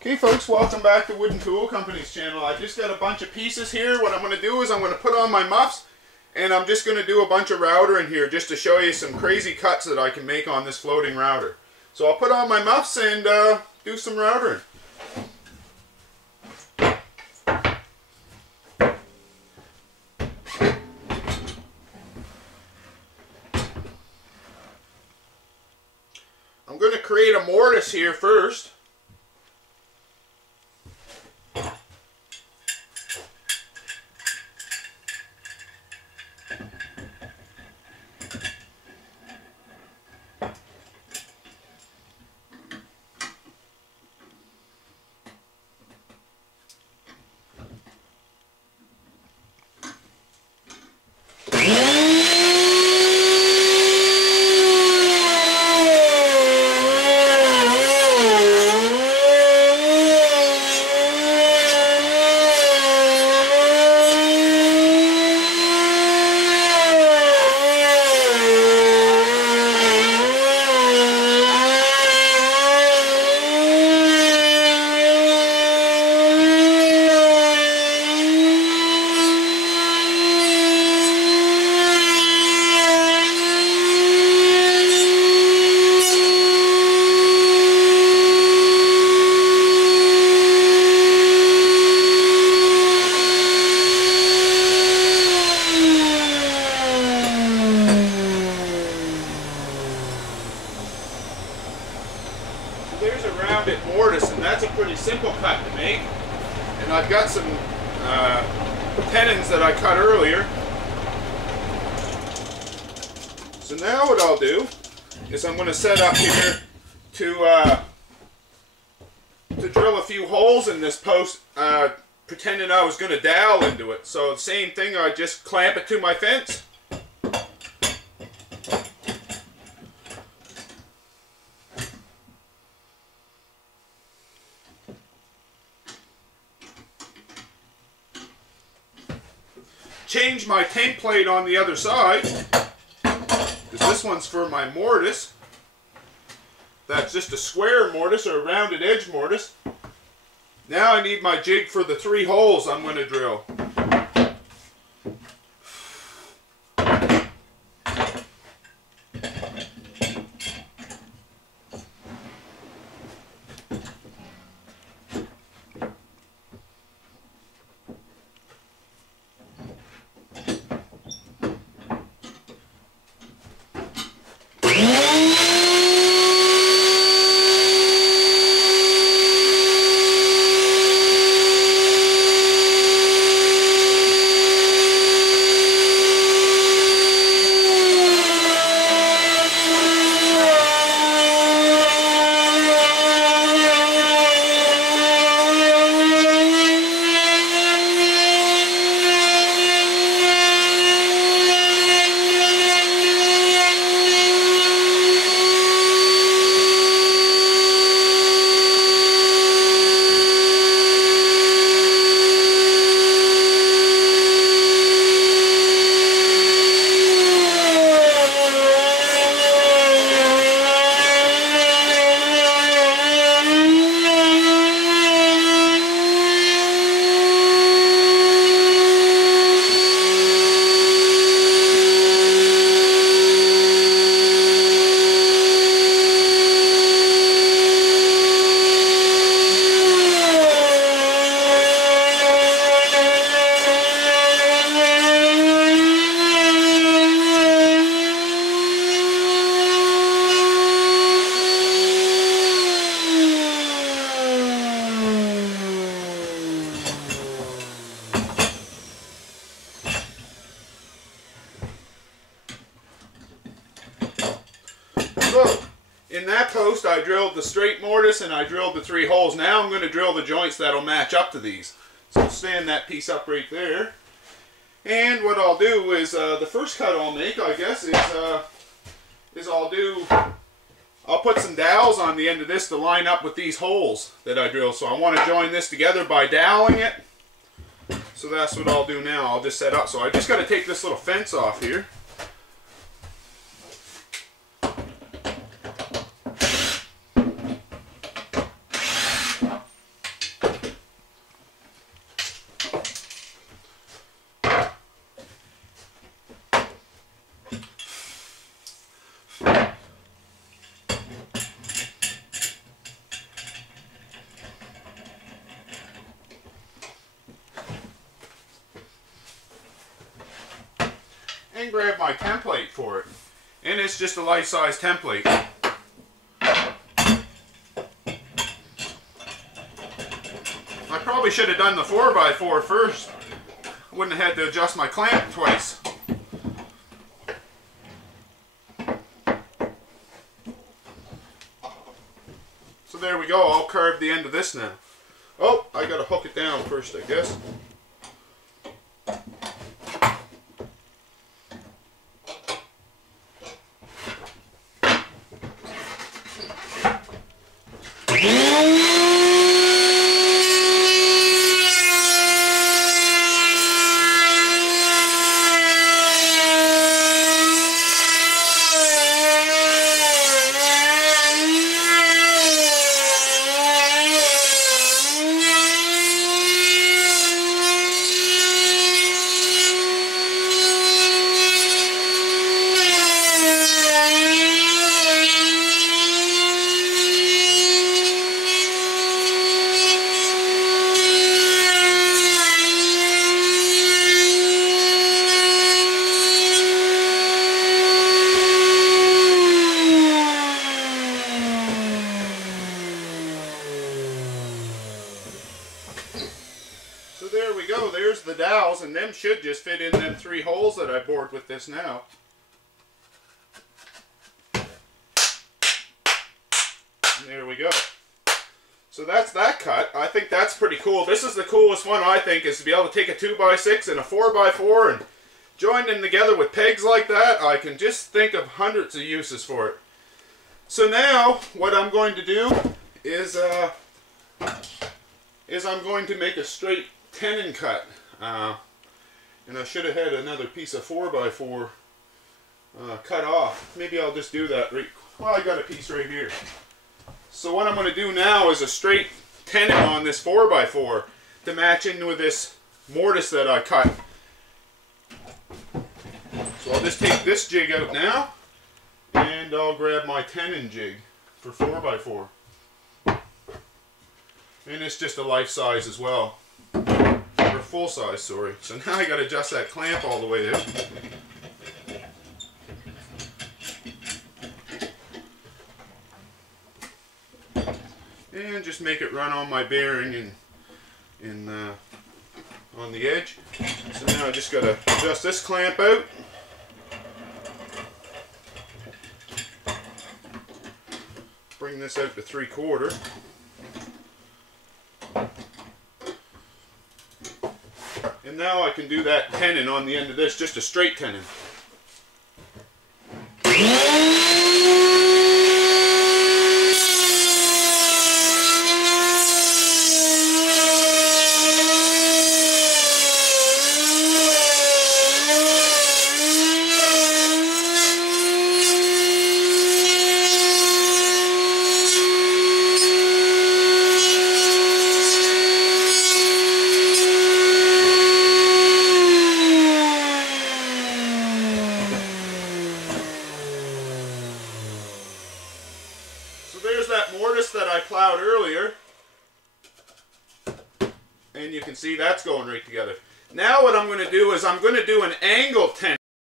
Okay folks, welcome back to Wooden Tool Company's channel. I just got a bunch of pieces here. What I'm going to do is I'm going to put on my muffs and I'm just going to do a bunch of router in here just to show you some crazy cuts that I can make on this floating router. So I'll put on my muffs and do some routering. I'm going to create a mortise here first. There's a rounded mortise, and that's a pretty simple cut to make. And I've got some tenons that I cut earlier. So now what I'll do is I'm going to set up here to drill a few holes in this post, pretending I was going to dowel into it. So the same thing, I just clamp it to my fence. Change my template on the other side, because this one's for my mortise. That's just a square mortise or a rounded edge mortise. Now I need my jig for the 3 holes I'm going to drill. So, in that post I drilled the straight mortise and I drilled the 3 holes. Now I'm going to drill the joints that'll match up to these. So I'll stand that piece up right there. And what I'll do is, the first cut I'll make, I guess, is I'll put some dowels on the end of this to line up with these holes that I drill. So I want to join this together by doweling it. So that's what I'll do now. I'll just set up. So I just got to take this little fence off here. and grab my template for it. And it's just a life-size template. I probably should have done the 4x4 first. I wouldn't have had to adjust my clamp twice. So there we go, I'll carve the end of this now. Oh, I gotta hook it down first, I guess. So there we go, there's the dowels, and them should just fit in them 3 holes that I bored with this now. And there we go. So that's that cut. I think that's pretty cool. This is the coolest one, I think, is to be able to take a 2x6 and a 4x4 and join them together with pegs like that. I can just think of hundreds of uses for it. So now, what I'm going to do is I'm going to make a straight tenon cut. And I should have had another piece of 4x4 cut off. Maybe I'll just do that. Well, I got a piece right here. So what I'm going to do now is a straight tenon on this 4x4 to match in with this mortise that I cut. So I'll just take this jig out now, and I'll grab my tenon jig for 4x4. And it's just a life size as well. Or full size, sorry. So now I got to adjust that clamp all the way out. And just make it run on my bearing and on the edge. So now I just got to adjust this clamp out. Bring this out to 3/4. And now I can do that tenon on the end of this, just a straight tenon. So there's that mortise that I plowed earlier, and you can see that's going right together. Now what I'm going to do is I'm going to do an angle tenon.